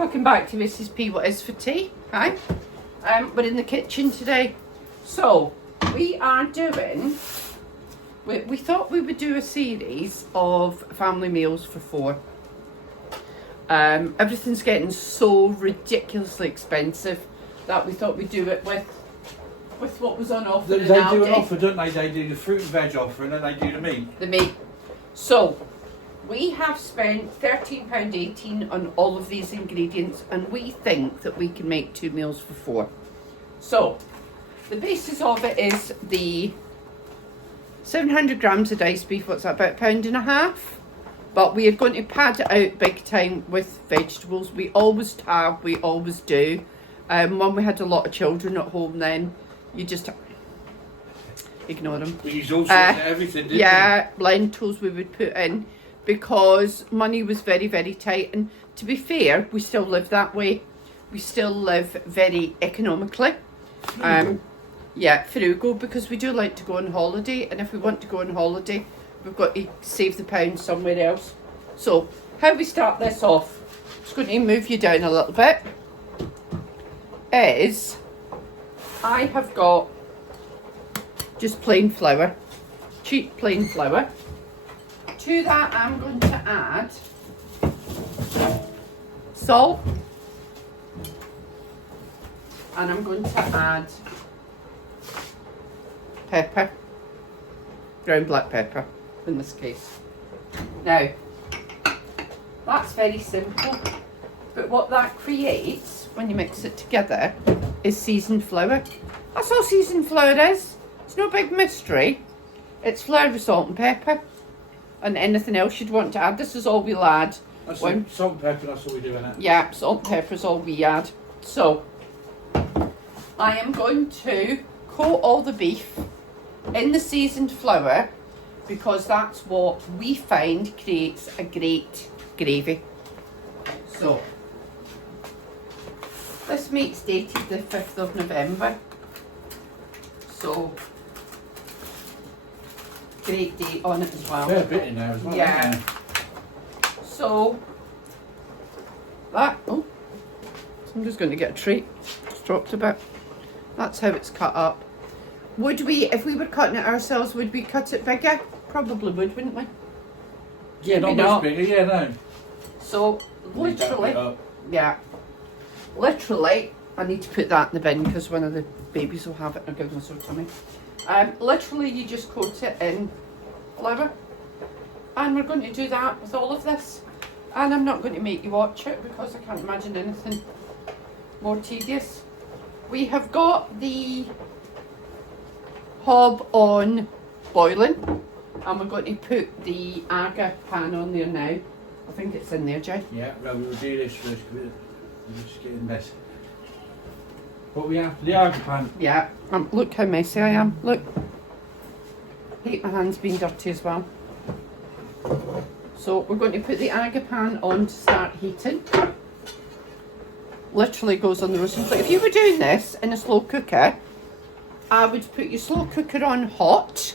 Welcome back to Mrs. P. What is for tea? Hi. We're in the kitchen today. So, we are doing... We thought we would do a series of family meals for 4. Everything's getting so ridiculously expensive that we thought we'd do it with what was on offer. They do an offer, don't they? They do the fruit and veg offer and then they do the meat. The meat. So, we have spent £13.18 on all of these ingredients, and we think that we can make 2 meals for 4. So, the basis of it is the 700 grams of diced beef. What's that, about £1.50? But we are going to pad it out big time with vegetables. We always have, we always do. When we had a lot of children at home, then you just ignore them. We use all sorts of everything, didn't we? Yeah, lentils we would put in, because money was very, very tight. And to be fair, we still live that way. We still live very economically. Yeah, frugal, because we do like to go on holiday, and if we want to go on holiday, we've got to save the pounds somewhere else. So, how we start this off, just going to move you down a little bit, is I have got just plain flour, cheap plain flour. To that I'm going to add salt, and I'm going to add pepper, ground black pepper in this case. Now, that's very simple, but what that creates when you mix it together is seasoned flour. That's all seasoned flour is. It's no big mystery. It's flour with salt and pepper, and anything else you'd want to add. This is all we'll add. That's salt and pepper, that's all we do in it. Yeah, salt and pepper is all we add. So, I am going to coat all the beef in the seasoned flour, because that's what we find creates a great gravy. So, this meat's dated the 5th of November. So, great date on it as well. Fair bit in there as well. Yeah. So, that, oh, I'm just going to get a treat. It's dropped a bit. That's how it's cut up. Would we, if we were cutting it ourselves, would we cut it bigger? Probably would, wouldn't we? Yeah, Maybe not much bigger, yeah, no. So, literally, yeah, literally, I need to put that in the bin because one of the babies will have it and I'll give them a sore tummy. Literally, you just coat it in flour, and we're going to do that with all of this. And I'm not going to make you watch it because I can't imagine anything more tedious. We have got the hob on boiling, and we're going to put the agar pan on there now. I think it's in there, Jay. Yeah, well, we'll do this first. We're just getting this. What we have, the agar pan. Yeah, look how messy I am. Look. Hate my hands being dirty as well. So we're going to put the agar pan on to start heating. Literally goes on the roasting plate. If you were doing this in a slow cooker, I would put your slow cooker on hot.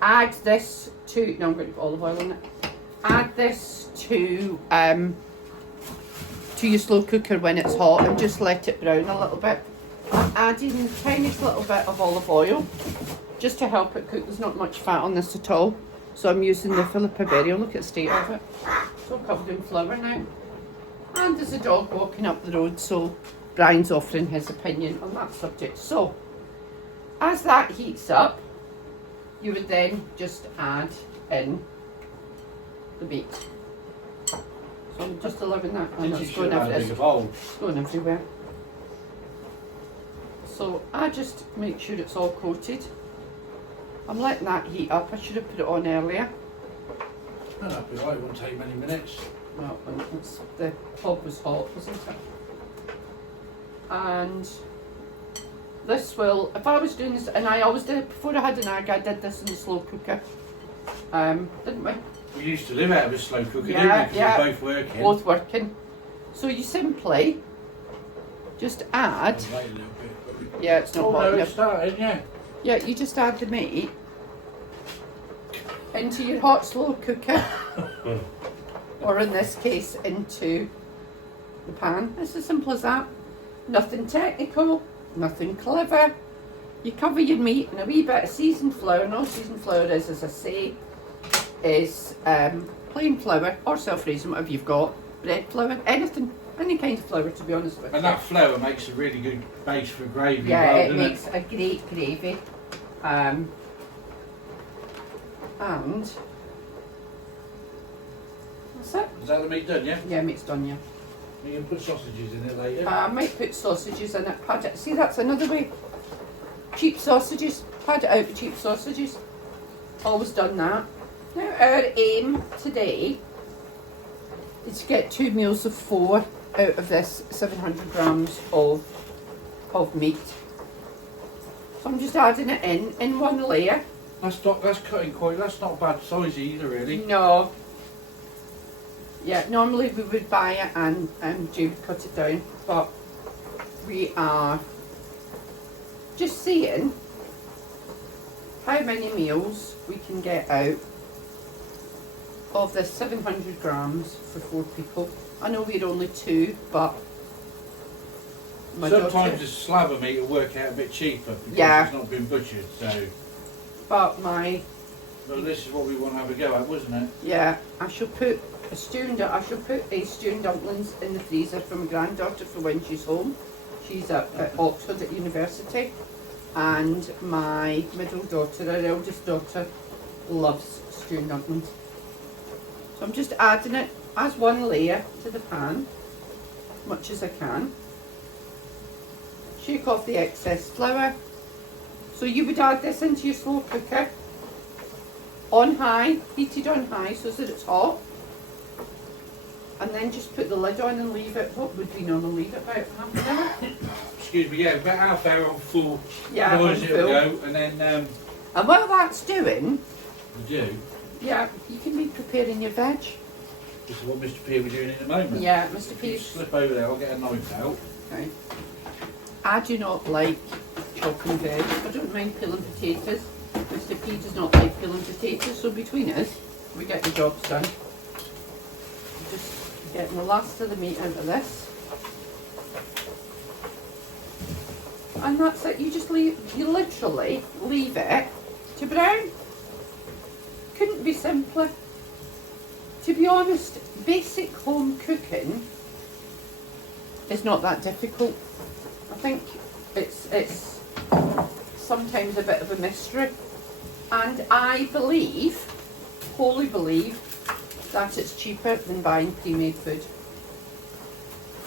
Add this to, no, I'm going to put olive oil in it. Add this to your slow cooker when it's hot, and just let it brown a little bit. I'm adding the tiniest little bit of olive oil just to help it cook. There's not much fat on this at all, so I'm using the Philippa Berry. Look at the state of it. It's all covered in flour now. And there's a dog walking up the road, so Brian's offering his opinion on that subject. So, as that heats up, you would then just add in the meat. So I'm just allowing that, and it's going everywhere. So I just make sure it's all coated. I'm letting that heat up. I should have put it on earlier. No, that'll be right, it won't take many minutes. Well, the hob was hot, wasn't it? And this will, if I was doing this, and I always did it before I had an agar, I did this in the slow cooker. Didn't we? We used to live out of a slow cooker, Yeah, didn't we? Because yeah. we were both working. Both working. So you simply just add. Wait a little bit. Yeah, it's not hot no, enough. it's started, yeah. Yeah, you just add the meat into your hot slow cooker, or in this case into the pan. It's as simple as that. Nothing technical, nothing clever. You cover your meat in a wee bit of seasoned flour, and all seasoned flour is, as I say, is plain flour or self-raising, whatever you've got. Bread flour, anything, any kind of flour, to be honest with you. And that flour makes a really good base for gravy. Yeah, well, it doesn't makes a great gravy. And that's it. Is that the meat done, yeah? Yeah, meat's done, yeah. You can put sausages in it later. I might put sausages in it, pad it. See, that's another way. Cheap sausages, pad it out with cheap sausages. Always done that. Now, our aim today is to get 2 meals of 4 out of this 700 grams of meat. So I'm just adding it in one layer. That's cutting quite, that's not a bad size either, really. No. Yeah, normally we would buy it and Jay would cut it down, but we are just seeing how many meals we can get out of this 700 grams for 4 people. I know we're only 2, but my Sometimes daughter, a slab of meat will work out a bit cheaper because Yeah. it's not been butchered, so. but But this is what we want to have a go at, wasn't it? yeah, I shall put a stew and dumplings in the freezer for my granddaughter for when she's home. She's at Oxford at university, and my middle daughter, our eldest daughter, loves stew and dumplings. So I'm just adding it as one layer to the pan, as much as I can. Shake off the excess flour. So you would add this into your slow cooker on high, heated on high so that it's hot. And then just put the lid on and leave it, what would we normally leave it, about half an hour? Excuse me, yeah, about half hour on full Yeah, noise on it'll full. go, and then And while that's doing, you do. yeah, you can be preparing your veg. This is what Mr. P will be doing in a moment. Yeah, Mr. If you P. slip over there, I'll get a knife out. Okay. I do not like chopping veg. I don't mind peeling potatoes. Mr. P does not like peeling potatoes, so between us, we get the jobs done. Just getting the last of the meat out of this. And that's it. You literally leave it to brown. Couldn't be simpler. To be honest, basic home cooking is not that difficult. I think it's sometimes a bit of a mystery, and I wholly believe that it's cheaper than buying pre-made food.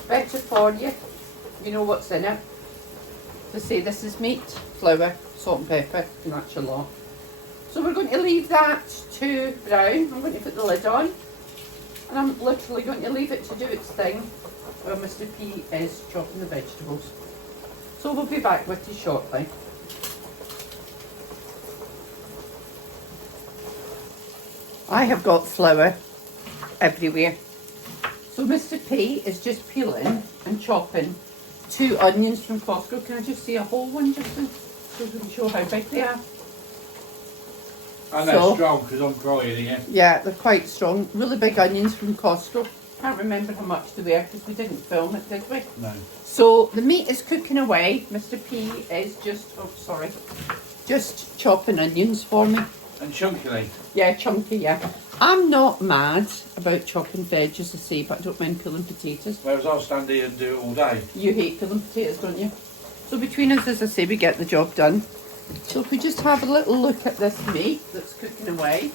Better for you. You know what's in it. To say this is meat, flour, salt and pepper, and that's your lot. So we're going to leave that to brown. I'm going to put the lid on, and I'm literally going to leave it to do its thing while Mr. P is chopping the vegetables. So we'll be back with you shortly. I have got flour everywhere. So Mr. P is just peeling and chopping 2 onions from Costco. Can I just see a whole one just so we can show how big they are? And they're strong because I'm crying here. Yeah, they're quite strong. Really big onions from Costco. Can't remember how much they were because we didn't film it, did we? No. So the meat is cooking away. Mr. P is just chopping onions for me. And chunkily. Yeah, chunky, yeah. I'm not mad about chopping veg, as I say, but I don't mind peeling potatoes. Whereas I'll stand here and do it all day. You hate peeling potatoes, don't you? So between us, as I say, we get the job done. So if we just have a little look at this meat that's cooking away.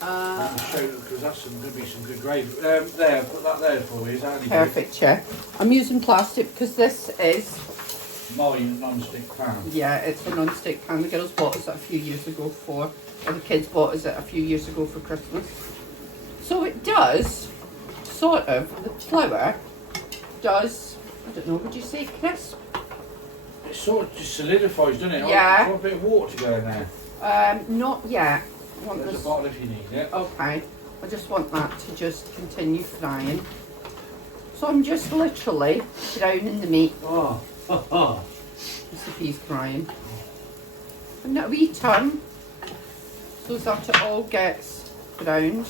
I'll show you because that's going to be some good gravy. There, put that there for you. Is that any Perfect, yeah. I'm using plastic because this is... mine non-stick pan? Yeah, it's a non-stick pan. The girls bought us it a few years ago or the kids bought us it a few years ago for Christmas. So it does, sort of, the flour does, I don't know, would you say crisp? It sort of just solidifies, doesn't it? Yeah. I want a bit of water to go in there. Not yet. I want There's this- a bottle if you need it. Okay, I just want that to just continue frying. So I'm just literally browning the meat. Oh, Mr. P's crying. And that wee turn so that it all gets browned.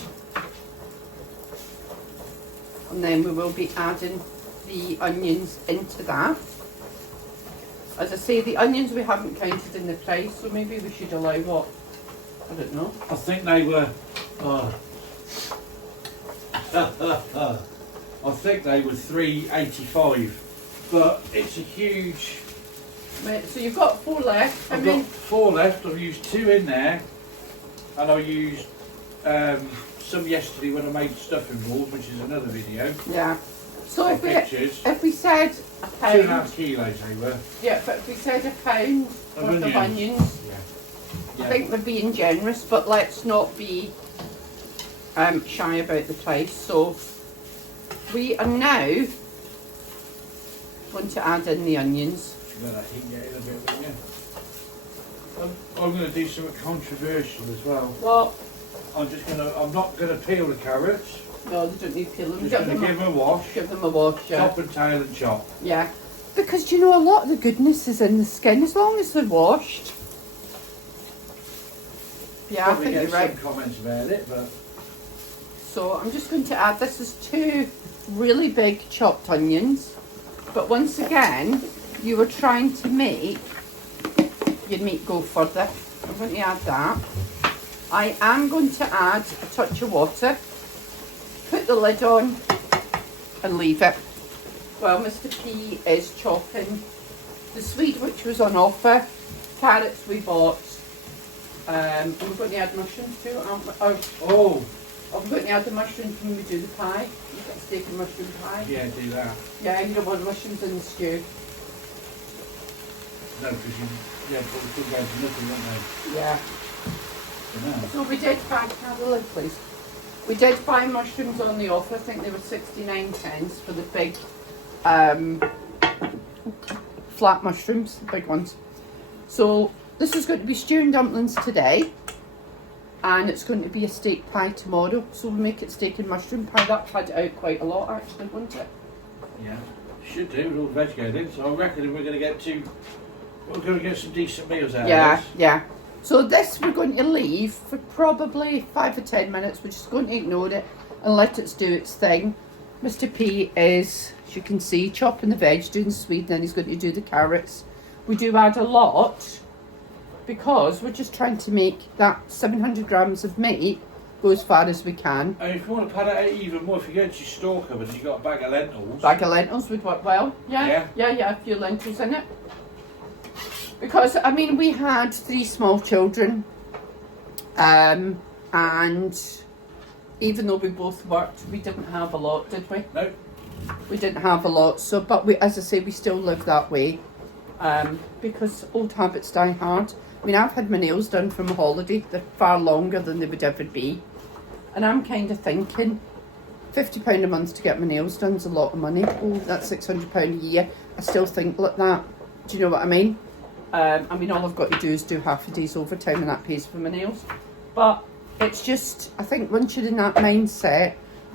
And then we will be adding the onions into that. As I say, the onions we haven't counted in the price, so maybe we should allow what? I don't know. I think they were. I think they were £3.85, but it's a huge. Right, so you've got 4 left. I've got 4 left. I've used 2 in there, and I used some yesterday when I made stuffing balls, which is another video. Yeah. So if Pictures. we said a pound. 2.5 kilos they were. Yeah, but if we said a pound worth of onions, Yeah. I think we're being generous, but let's not be shy about the price. So we are now going to add in the onions. Let that heat get in a bit, won't you? I'm going to do something controversial as well. What? I'm not going to peel the carrots. No, they don't need peeling. Just going to give them a wash. Give them a wash, yeah. Top and tail and chop. Yeah. Because, do you know, a lot of the goodness is in the skin as long as they're washed. Yeah, Probably I think get you're right. some comments about it, but... So I'm just going to add, this is 2 really big chopped onions. But once again, you were trying to make your meat go further. I'm going to add that. I am going to add a touch of water. Put the lid on and leave it. Well, Mr. P is chopping the swede which was on offer, carrots we bought, and we're going to add mushrooms too, aren't we? Oh! I'm going to add the mushrooms when we do the pie. You get steak and mushroom pie. Yeah, do that. Yeah, you don't want mushrooms in the stew. No, because you put going to nothing, won't they? Yeah. No. So we did buy, have a look please. We did buy mushrooms on the offer. I think they were 69p for the big flat mushrooms, the big ones. So this is going to be stew and dumplings today, and it's going to be a steak pie tomorrow. So we'll make it steak and mushroom pie. That paid it out quite a lot actually, won't it? Yeah, should do with all the veg going in. So I reckon we're going to get some decent meals out of this. Yeah. So this we're going to leave for probably 5 or 10 minutes. We're just going to ignore it and let it do its thing. Mr. P is, as you can see, chopping the veg, doing the sweet, and then he's going to do the carrots. We do add a lot because we're just trying to make that 700 grams of meat go as far as we can. And if you want to pad it out even more, if you go into your store cupboard and you've got a bag of lentils. Bag of lentils would work well. Yeah, a few lentils in it. Because, I mean, we had 3 small children, and even though we both worked, we didn't have a lot, did we? No. We didn't have a lot, so, but we, as I say, we still live that way, because old habits die hard. I mean, I've had my nails done from a holiday. They're far longer than they would ever be. And I'm kind of thinking, £50 a month to get my nails done is a lot of money. Oh, that's £600 a year. I still think like that. Do you know what I mean? I mean, all I've got to do is do half a day's overtime and that pays for my nails. But it's just, I think once you're in that mindset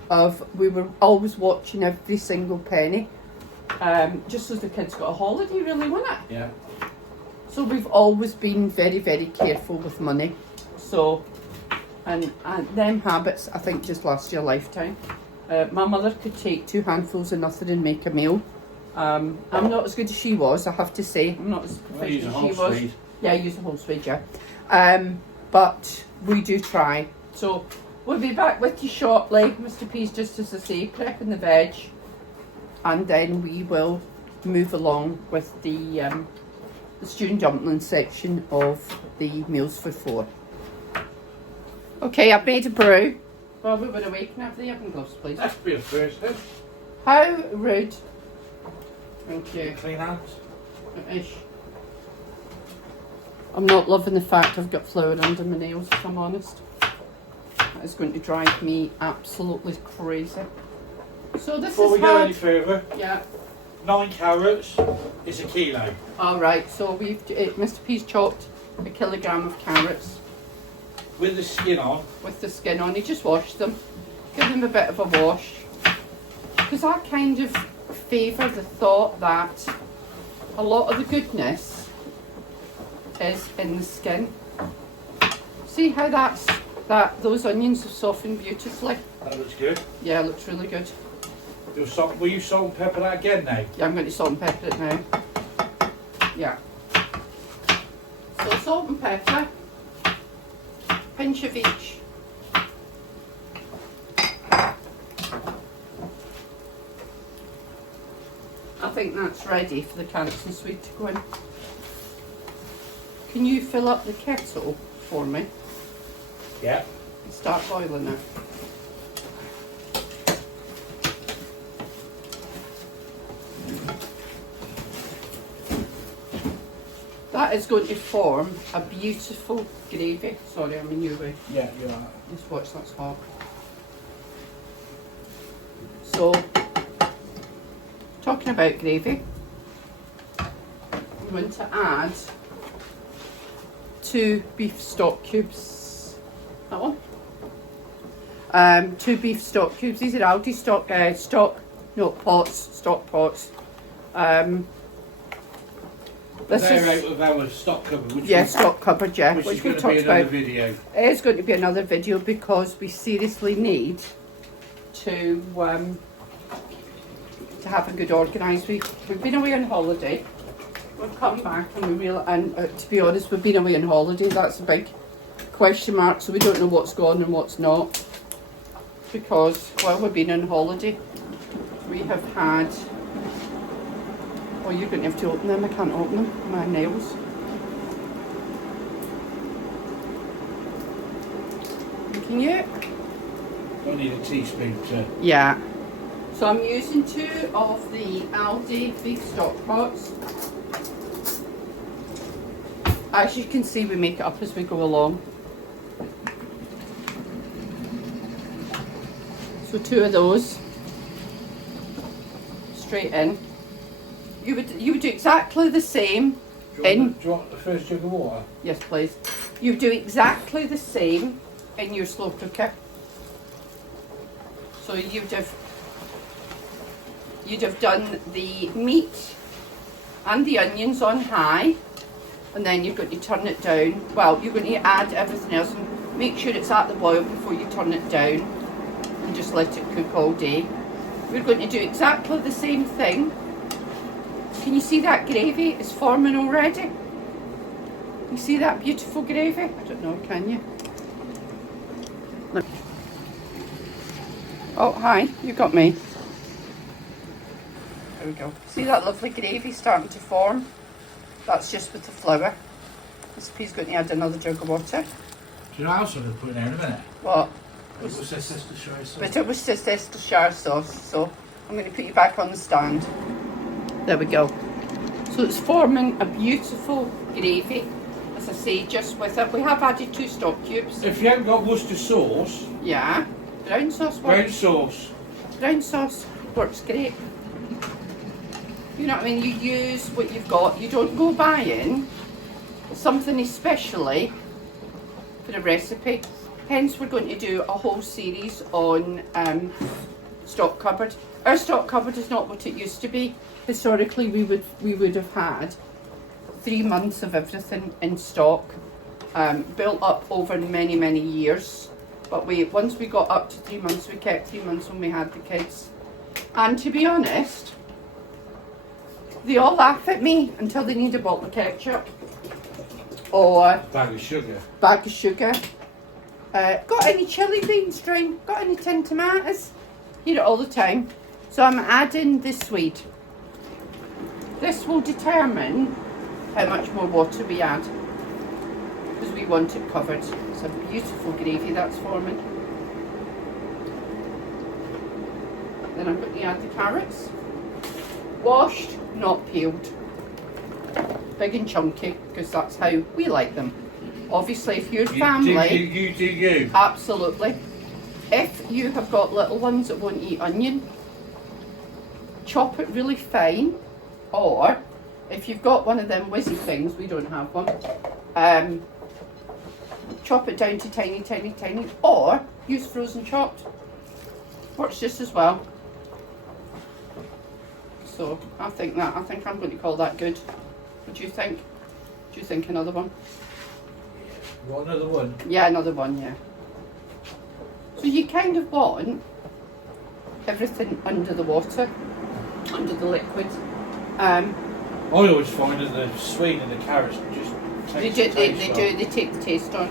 of we were always watching every single penny, just as the kids got a holiday really, wasn't it? Yeah. So we've always been very, very careful with money. So, and them habits, I think, just last your lifetime. My mother could take 2 handfuls of nothing and make a meal. I'm not as good as she was, I have to say. I'm not as proficient as she was. Swede. Yeah, I use a whole swede, yeah. But we do try. So we'll be back with you shortly. Mr. P's, just as I say, prepping the veg, and then we will move along with the stew and dumpling section of the meals for 4. Okay, I've made a brew. Well, we were awake. Can I have the oven gloves, please? That's be a first, then. How rude. Thank you. Clean hands. Ish. I'm not loving the fact I've got flour under my nails, if I'm honest. That is going to drive me absolutely crazy. So this Before is we go any further, Yeah. 9 carrots is a kilo. Alright, so we've Mr. P's chopped a kilogram of carrots With the skin on. with the skin on. He just washed them. Give them a bit of a wash. Because I kind of favour the thought that a lot of the goodness is in the skin. See how those onions have softened beautifully? That looks good. Yeah, it looks really good. Will you salt and pepper that again now? Yeah, I'm going to salt and pepper it now. Yeah. So salt and pepper, pinch of each. I think that's ready for the carrots and sweet to go in. Can you fill up the kettle for me? Yeah. Start boiling it. That is going to form a beautiful gravy. Sorry, I'm in your way. Yeah, you're right. Just watch, that's hot. So, talking about gravy, I'm going to add 2 beef stock cubes. That one. 2 beef stock cubes. These are Aldi stock pots. This They're is out of our stock cupboard, which stock cupboard, which which is we going to talked be another about. video. It is going to be another video because we seriously need to have a good organised week. We've been away on holiday. We've come back and to be honest, we've been away on holiday. That's a big question mark. So we don't know what's gone and what's not because while we've been on holiday, we have had. Oh, you're going to have to open them. I can't open them. My nails. Can you? Don't need a teaspoon to. Yeah. So I'm using 2 of the Aldi beef stock pots. As you can see, we make it up as we go along. So 2 of those straight in. You would do exactly the same Do you want the first jug of water? Yes, please. You do exactly the same in your slow cooker. So you'd have done the meat and the onions on high, and then you're going to turn it down. Well, you're going to add everything else and make sure it's at the boil before you turn it down, and just let it cook all day. We're going to do exactly the same thing. Can you see that gravy is forming already? You see that beautiful gravy? I don't know, can you? Look. Oh, hi, you got me. There we go. See that lovely gravy starting to form? That's just with the flour. This piece going to add another jug of water. Do you know what else I'm going to put in there in a minute? What? What's this Worcestershire sauce? But it was just Worcestershire sauce, so I'm going to put you back on the stand. There we go. So it's forming a beautiful gravy. As I say, just with it. We have added 2 stock cubes. If you haven't got Worcester sauce, Yeah. Brown sauce brown works. sauce. Brown sauce works great. You know what I mean? You use what you've got. You don't go buying something especially for a recipe. Hence, we're going to do a whole series on stock cupboard. Our stock cupboard is not what it used to be. Historically, we would have had 3 months of everything in stock, built up over many years. But once we got up to 3 months, we kept 3 months when we had the kids. And to be honest, they all laugh at me until they need a bottle of ketchup or Bag of sugar. bag of sugar. Got any chilli beans, Strain? Got any tin tomatoes? Hear it all the time. So I'm adding the Swede. This will determine how much more water we add because we want it covered. It's a beautiful gravy that's forming. Then I'm going to add the carrots. Washed, not peeled. Big and chunky because that's how we like them. Obviously, if your family... You do you. Absolutely. If you have got little ones that won't eat onion, chop it really fine. Or, if you've got one of them whizzy things, we don't have one, chop it down to tiny. Or, use frozen chopped. Works just as well. So, I think I'm going to call that good. What do you think? Do you think another one? Want another one? Yeah, another one, yeah. So you kind of want everything under the water, under the liquid. I always find that the sweet and the carrots just take the taste off. They take the taste on.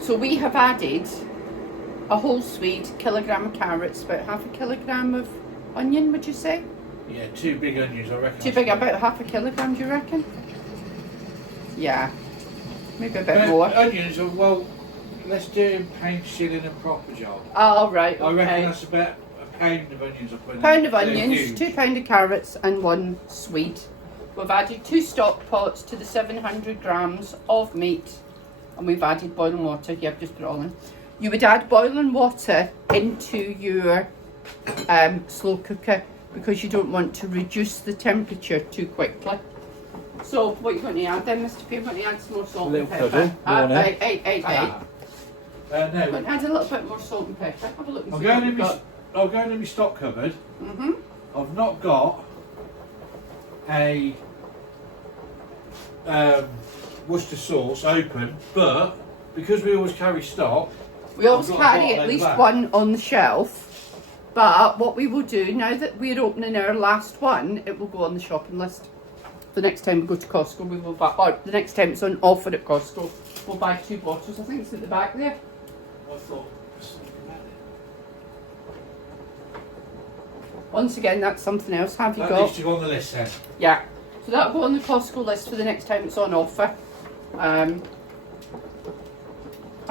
So we have added a whole Swede, kilogram of carrots, about half a kilogram of onion, would you say? Yeah, 2 big onions, I reckon. Too big, about half a kilogram, do you reckon? Yeah, maybe a bit more. Onions are, well, let's do it in pound, shilling and proper job. Oh, right, I reckon okay. that's about a pound of onions I put in. Pound of They're onions, huge. 2 pound of carrots and 1 Swede. We've added 2 stock pots to the 700 grams of meat, and we've added boiling water. Yeah, I've just put it all in. You would add boiling water into your slow cooker because you don't want to reduce the temperature too quickly. So what you're going to add then, Mr. P, you're going to add some more salt and pepper. Puddle. I'm No. going to No, add a little bit more salt and pepper. Have a look and I'm see going what in we've my, got. I'll go into my stock cupboard. Mm-hmm. I've not got a Worcester sauce open, but because we always carry stock, We always I've got a carry bottle at in least the back. one on the shelf. But what we will do, now that we're opening our last one, it will go on the shopping list. The next time we go to Costco, we will buy, or the next time it's on offer at Costco, we'll buy 2 bottles. I think it's at the back there. I thought. Once again, that's something else. Have you That got? needs to go on the list then. Yeah. So that'll go on the Costco list for the next time it's on offer. And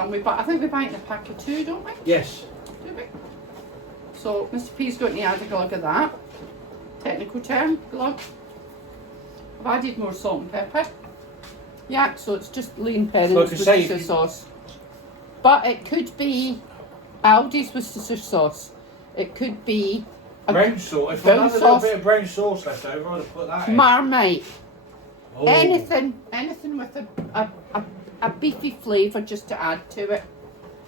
we buy, I think we buy it in a pack of 2, don't we? Yes. Do we? So Mr. P's going to add a glug of that. Technical term, glug. I've added more salt and pepper. Yeah, so it's just lean parents So I could say Worcestershire sauce. But it could be Aldi's Worcestershire sauce. It could be a Brown sauce. If I brown had a little sauce. bit of brown sauce left over, I'd have put that in. Marmite. Oh. Anything with a beefy flavour just to add to it.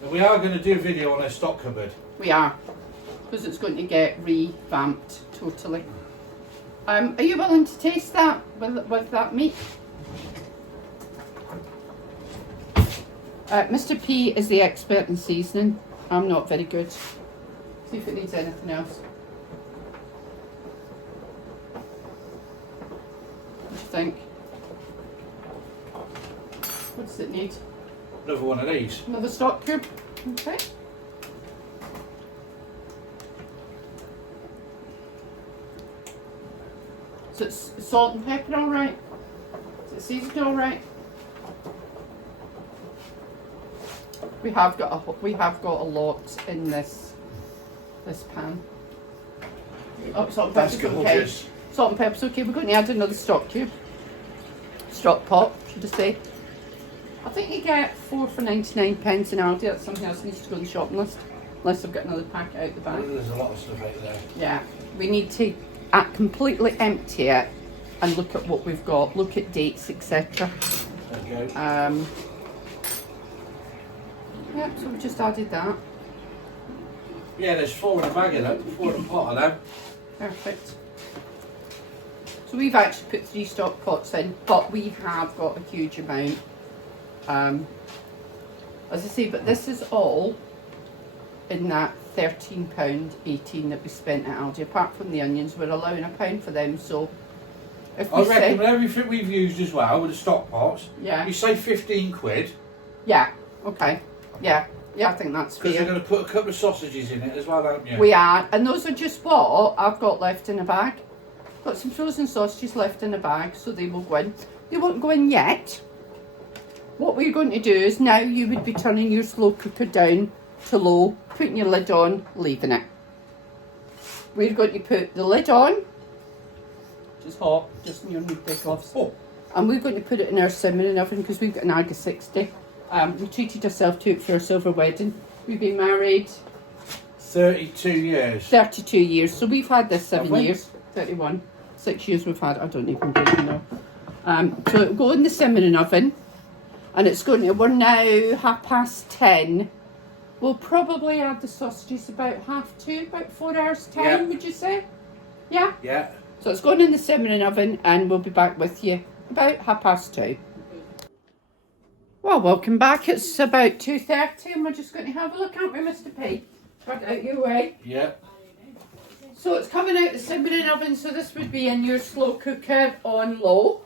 Now, we are going to do a video on our stock cupboard. We are. Because it's going to get revamped totally. Are you willing to taste that with that meat? Mr. P is the expert in seasoning. I'm not very good. See if it needs anything else. What do you think? What does it need? Another one of these. Another stock cube? Okay. So it's salt and pepper all right? Is it seasoned all right? We have got a lot in this pan. Oh, salt and That's pepper's okay. gorgeous. Salt and pepper's okay. We're going to add another stock cube. Stock pot, should I say. I think you get 4 for 99 pence in Aldi. That's something else that needs to go on the shopping list. Unless I've got another packet out the back. There's a lot of stuff out there. Yeah, we need to completely empty it and look at what we've got, look at dates, etc. There you go. Yeah, so we just added that. Yeah, there's 4 in a bag of them, 4 in a pot of them. Perfect. So we've actually put 3 stock pots in, but we have got a huge amount. As I say, but this is all in that £13.18 that we spent at Aldi. Apart from the onions, we're allowing £1 for them. So if we I reckon with say, everything we've used as well, with the stock pots, yeah, you say 15 quid, yeah, okay, yeah, I think that's because fair. you're going to put a couple of sausages in it as well, aren't you? We are, and those are just what I've got left in a bag. Got some frozen sausages left in a bag, so they will go in. They won't go in yet. What we're going to do is now you would be turning your slow cooker down to low, putting your lid on, leaving it. We're going to put the lid on, which is hot, just in your new big gloves. Oh. And we're going to put it in our simmering oven because we've got an Aga 60. We treated ourselves to it for our silver wedding. We've been married 32 years. 32 years, so we've had this 7 Have we? years. 31. 6 years we've had, I don't even really know. So it'll go in the simmering oven, and it's going to, we're now 10:30. We'll probably add the sausages about 2:30, about 4 hours time, Yeah. would you say? Yeah? Yeah. So it's going in the simmering oven, and we'll be back with you about 2:30. Well, welcome back. It's about 2:30 and we're just going to have a look, aren't we, Mr. P? Right out your way. Yeah. So it's coming out the simmering oven, so this would be in your slow cooker on low.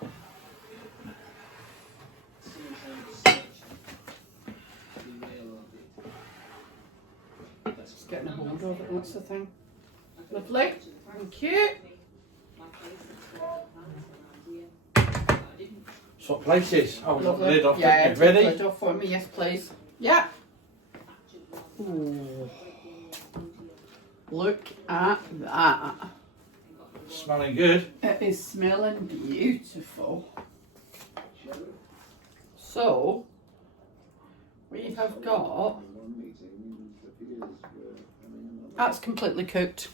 Just getting a hold of it, that's the thing. Lovely. Thank you. Swap places. Oh, we got the Lovely. lid off. Yeah, Okay, ready? take the lid off for me, yes please. Yeah. Ooh. Look at that. Smelling good. It is smelling beautiful. So, we have got, that's completely cooked.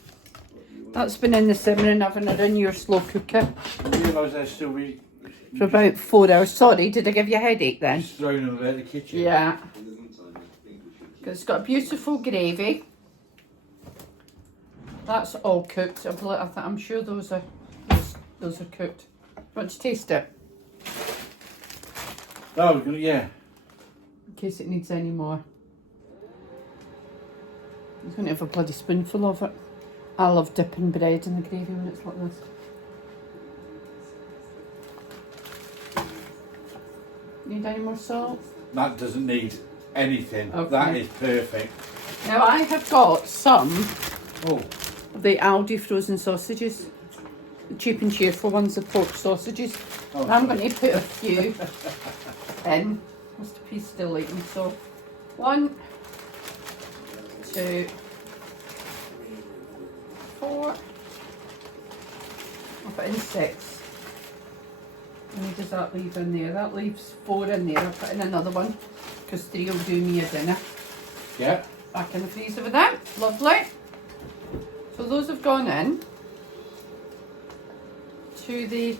That's been in the simmering oven or in your slow cooker I realise there's still be for about 4 hours. Sorry, did I give you a headache then? just throwing them about the kitchen. Yeah. 'Cause it's got beautiful gravy. That's all cooked. I'm sure those are cooked. Want to taste it? Oh, yeah. In case it needs any more. I'm going to have a bloody spoonful of it. I love dipping bread in the gravy when it's like this. Need any more salt? That doesn't need anything. Okay. That is perfect. Now I have got some Oh, of the Aldi frozen sausages. The cheap and cheerful ones, the pork sausages. oh I'm going to put a few in. Mr. P's still eating, so 1, 2, 4. I'll put in 6. How many does that leave in there? That leaves 4 in there. I'll put in another one because 3 will do me a dinner. yeah. Back in the freezer with that. Lovely. So those have gone in to the,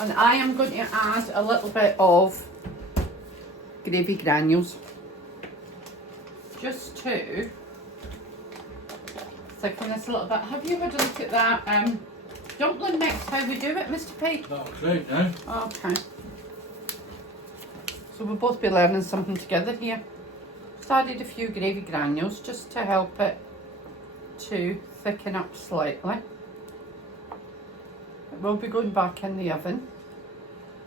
and I am going to add a little bit of gravy granules just to thicken this a little bit. Have you had a look at that dumpling mix, how we do it, Mr. P? Not a clue, no. Okay. So we'll both be learning something together here. Just added a few gravy granules just to help it to thicken up slightly. It will be going back in the oven.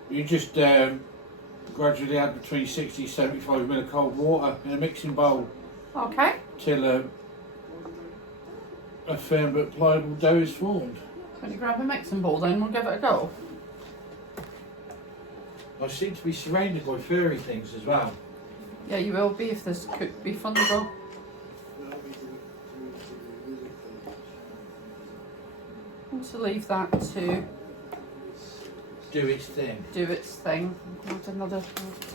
You just gradually add between 60 and 75 ml of cold water in a mixing bowl Okay. till a firm but pliable dough is formed. Can you grab a mixing bowl then? We'll give it a go. I seem to be surrounded by furry things as well. Yeah, you will be if there's cooked beef on the go. And to leave that to Do its thing. do its thing. Add another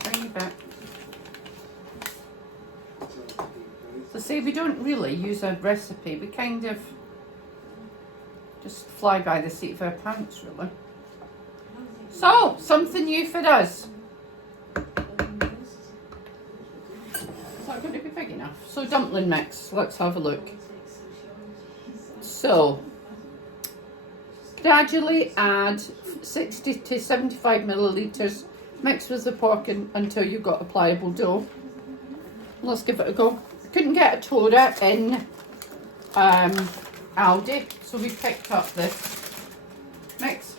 tiny bit. So see, we don't really use a recipe. We kind of just fly by the seat of our pants, really. So, something new for us. Is that going to be big enough? So, dumpling mix. Let's have a look. So, gradually add 60 to 75 millilitres. Mix with the pork until you've got a pliable dough. Let's give it a go. I couldn't get a toaster in Aldi, so we picked up this mix.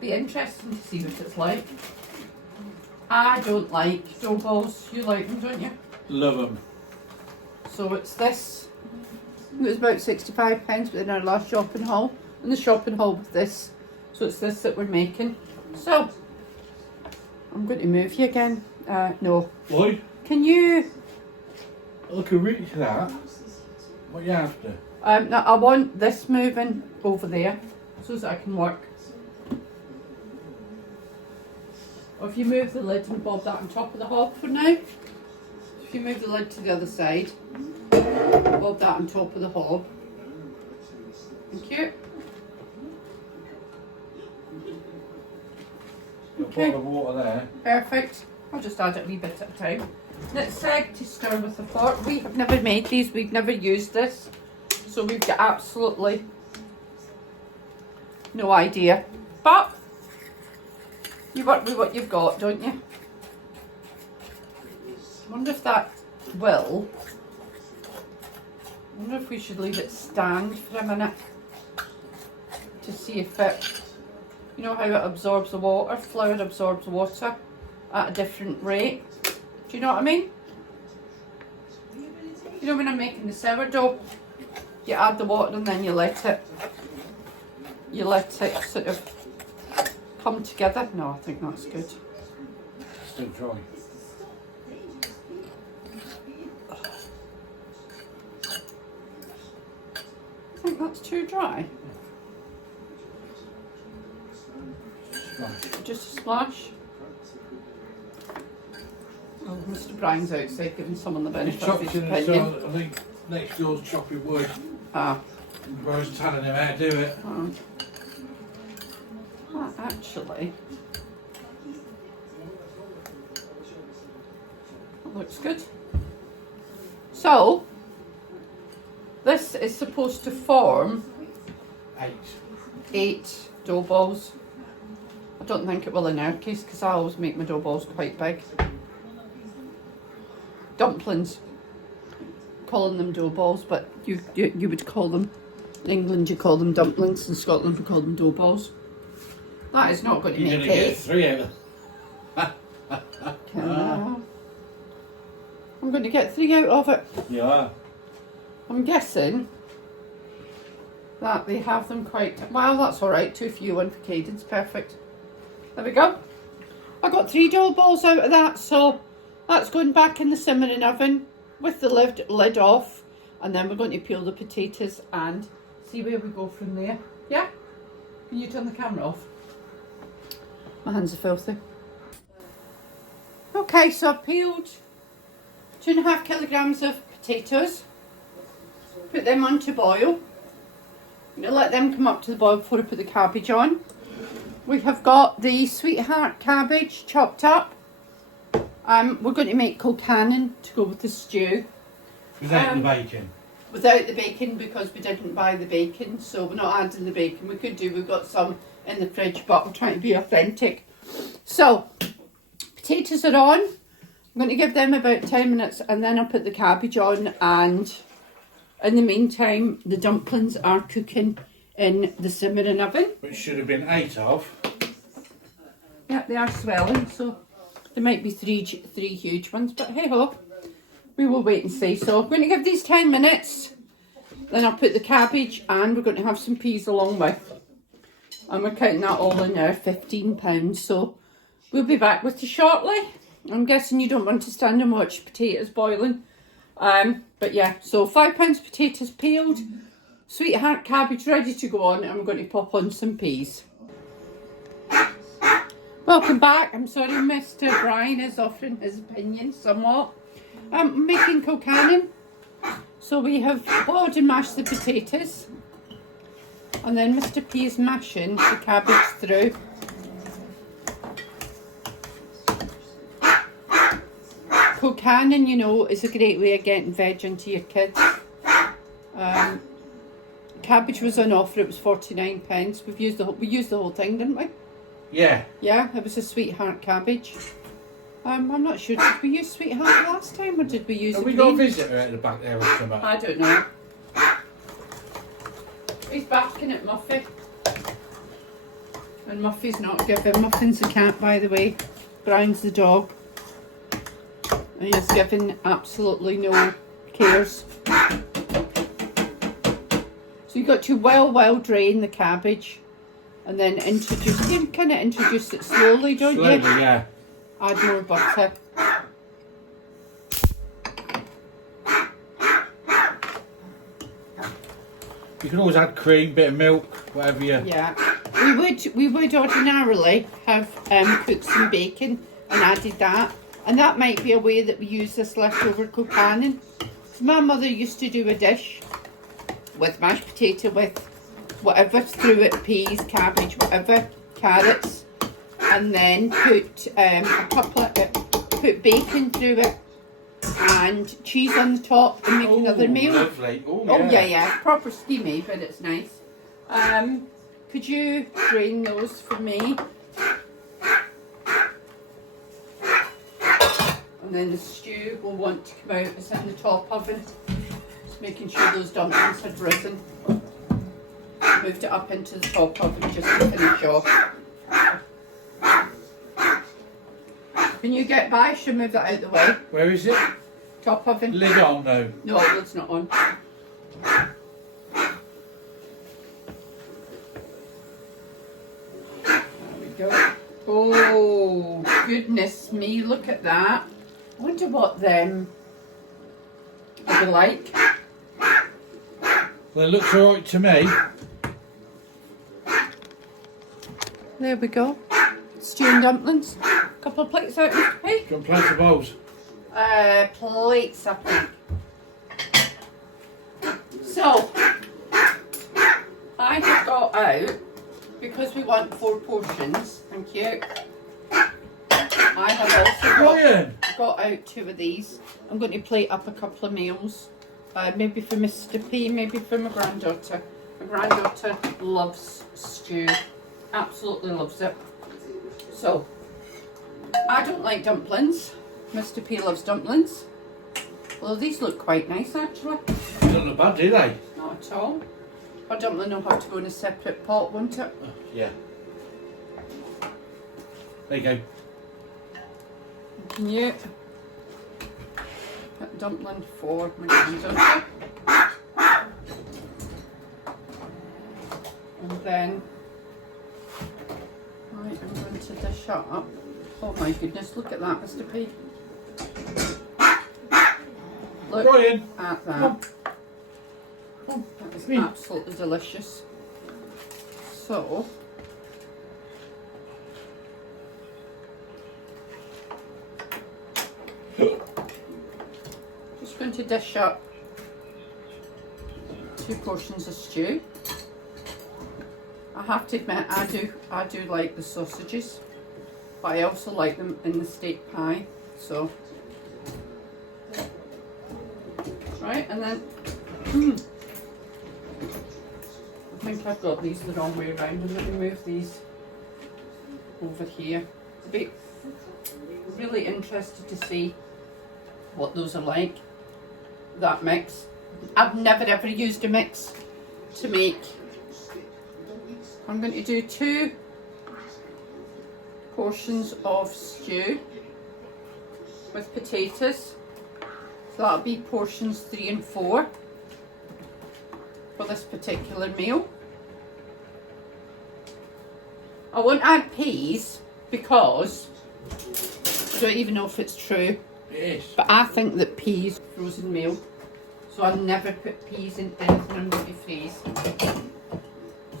Be interesting to see what it's like. I don't like dough balls. You like them, don't you? Love them. So it's this. It was about £65 within our last shopping haul. And the shopping haul with this. So it's this that we're making. So I'm going to move you again. No. Lloyd, Can you? I can reach that. What you after? No, I want this moving over there so that I can work. Or if you move the lid and bob that on top of the hob for now. If you move the lid to the other side, bob that on top of the hob. Thank you. Got a bottle of water there. Perfect. I'll just add it a wee bit at a time. Let's to stir with the fork. We have never made these, we've never used this. So we've got absolutely no idea. But you work with what you've got, don't you? I wonder if that will. I wonder if we should leave it stand for a minute to see if it, you know how it absorbs the water, flour absorbs water at a different rate. Do you know what I mean? You know when I'm making the sourdough, you add the water and then you let it sort of come together. No, I think that's good. Still dry. I think that's too dry. Splash. Just a splash. Oh, Mr. Brian's outside giving someone the He's benefit of his chopping opinion. I think next door's chopping wood. Ah. I was telling him how to do it. Oh. That actually that looks good. So this is supposed to form 8 dough balls. I don't think it will in our case because I always make my dough balls quite big. Dumplings, calling them dough balls, but you would call them, in England you call them dumplings, in Scotland we call them dough balls. That is not going to You're make going to get it. 3 out of I'm going to get 3 out of it. You are. I'm guessing that they have them quite well. That's all right. 2 for you, 1 for Cadence. Perfect. There we go. I got 3 dough balls out of that, so that's going back in the simmering oven with the lid off, and then we're going to peel the potatoes and see where we go from there. Yeah? Can you turn the camera off? My hands are filthy. Okay, so I've peeled 2.5 kilograms of potatoes. Put them on to boil. I'm going to let them come up to the boil before I put the cabbage on. We have got the sweetheart cabbage chopped up. We're going to make colcannon to go with the stew. Without the bacon. Without the bacon because we didn't buy the bacon, so we're not adding the bacon. We could do, we've got some in the fridge, but we're trying to be authentic. So, potatoes are on. I'm going to give them about 10 minutes and then I'll put the cabbage on, and in the meantime the dumplings are cooking in the simmering oven. Which should have been 8 of. Yeah, they are swelling, so there might be three huge ones, but hey ho, we will wait and see. So I'm going to give these 10 minutes, then I'll put the cabbage, and we're going to have some peas along with. And we're counting that all in there, £15. So we'll be back with you shortly. I'm guessing you don't want to stand and watch potatoes boiling. But yeah, so £5 potatoes peeled, sweetheart cabbage ready to go on, and we're going to pop on some peas. Welcome back. I'm sorry Mr. Brian is offering his opinion somewhat. I'm making colcannon. So we have boiled and mashed the potatoes, and then Mr. P is mashing the cabbage through. Colcannon, you know, is a great way of getting veg into your kids. Cabbage was on offer, it was 49p. We used the whole thing, didn't we? Yeah. Yeah, it was a sweetheart cabbage. I'm not sure, did we use sweetheart last time or did we use Have a we got a green? visitor at the back there or something? I don't know. He's barking at Muffy. And Muffy's not giving. Muffin's the cat, by the way. Brian's the dog. And he's giving absolutely no cares. So you've got to well drain the cabbage and then introduce, you kind of introduce it slowly, don't you? Slowly, yeah. Add more butter. You can always add cream, bit of milk, whatever you... Yeah. We would ordinarily have cooked some bacon and added that. And that might be a way that we use this leftover colcannon. My mother used to do a dish with mashed potato, with whatever through it, peas, cabbage, whatever, carrots, and then put put bacon through it and cheese on the top and make another meal. Lovely. Oh, Oh yeah, proper steamy, but it's nice. Could you drain those for me? And then the stew will want to come out. It's in the top oven. Just making sure those dumplings had risen. Moved it up into the top oven just to finish off. Can you get by? Should move that out the way. Where is it? Top oven. Lid on though. No, lid's not on. There we go. Oh, goodness me, look at that. I wonder what them would be like. Well, it looks alright to me. There we go. Stew and dumplings. Couple of plates out. Hey. Do you want plates of bowls? Plates, I think. So, I have got out, because we want 4 portions, thank you. I have also got out 2 of these. I'm going to plate up a couple of meals. Maybe for Mr. P, maybe for my granddaughter. My granddaughter loves stew. Absolutely loves it. So, I don't like dumplings. Mr. P loves dumplings. Although these look quite nice actually. They don't look bad, do they? Not at all. Our dumpling will have to go in a separate pot, won't it? Yeah. There you go. Can you put dumpling for my granddaughter? And then I am going to dish up. Oh my goodness, look at that, Mr. P. Look Brian. at that. That is absolutely delicious. So, just going to dish up 2 portions of stew. I have to admit, I do like the sausages, but I also like them in the steak pie. So, right, and then I think I've got these the wrong way around. I'm going to move these over here. I'll be really interested to see what those are like. That mix. I've never ever used a mix to make. I'm going to do 2 portions of stew with potatoes. So that'll be portions 3 and 4 for this particular meal. I won't add peas because I don't even know if it's true. Yes. But I think that peas frozen meal. So I'll never put peas in anything I'm going to freeze.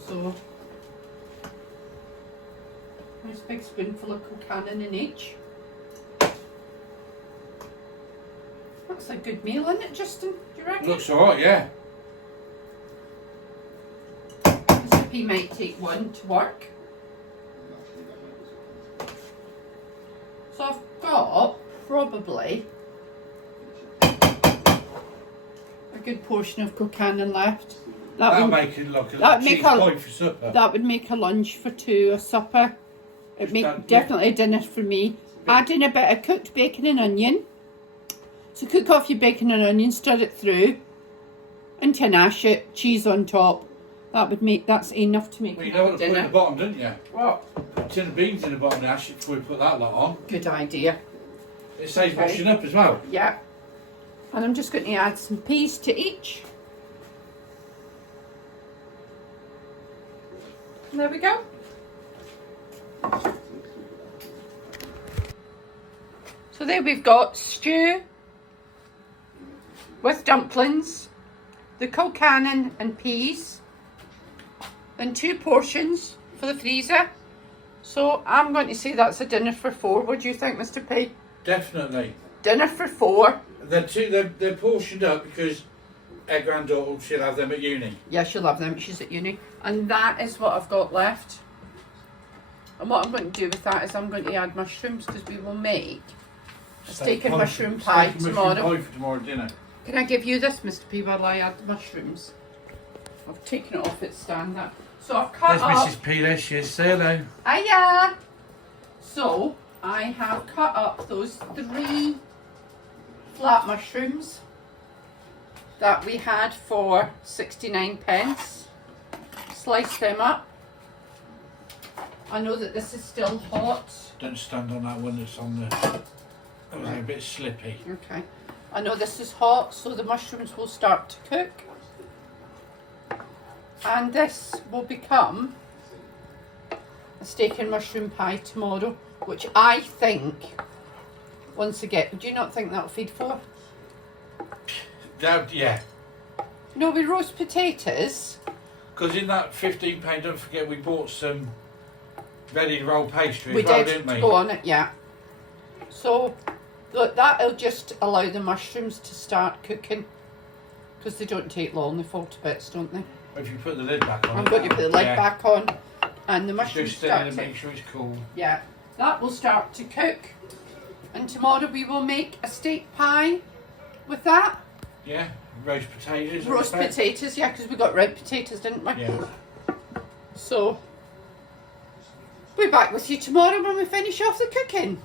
So nice big spoonful of colcannon in each. That's a good meal, isn't it, Justin? Do you reckon? Looks alright, yeah. Mr. P might take 1 to work. So I've got probably a good portion of colcannon left. That'll make it like a that'd cheese make a- pie for supper. That would make a lunch for 2, a supper. It'd make definitely a dinner for me. Add in a bit of cooked bacon and onion. So cook off your bacon and onion, stir it through, and tanash it, cheese on top. That's enough to make Well, you a know what to put dinner. in the bottom, don't you? What? A tin of beans in the bottom now before we put that lot on. Good idea. It saves Okay. washing up as well. Yeah. And I'm just going to add some peas to each. And there we go. So there we've got stew with dumplings, the colcannon and peas, and 2 portions for the freezer. So I'm going to say that's a dinner for 4. What do you think, Mr. P? Definitely. Dinner for 4. They're portioned up because our granddaughter, she'll have them at uni. Yeah, she'll have them. She's at uni. And that is what I've got left. And what I'm going to do with that is I'm going to add mushrooms because we will make a steak and mushroom pie tomorrow. Mushroom pie for tomorrow dinner. Can I give you this, Mr. P, while I add the mushrooms? I've taken it off its stand. So I've cut There's up. Mrs. P there, she is. Say hello. Hiya! So I have cut up those 3 flat mushrooms that we had for 69p. Slice them up. I know that this is still hot. Don't stand on that one that's on the... That was a bit slippy. Okay. I know this is hot, so the mushrooms will start to cook. And this will become a steak and mushroom pie tomorrow, which I think, once again, do you not think that'll feed 4? Yeah. No, with roast potatoes. Because in that £15, don't forget we bought some ready to roll pastry We as well, did didn't we? go on it, yeah. So, look, that'll just allow the mushrooms to start cooking. Because they don't take long, they fall to bits, don't they? If you put the lid back on. I'm going to put the lid back on. And the Just mushrooms stir start it to... and make sure it's cool. Yeah, that will start to cook. And tomorrow we will make a steak pie with that. Yeah, roast potatoes. Roast potatoes, yeah, because we got red potatoes, didn't we? Yeah. So, we'll be back with you tomorrow when we finish off the cooking.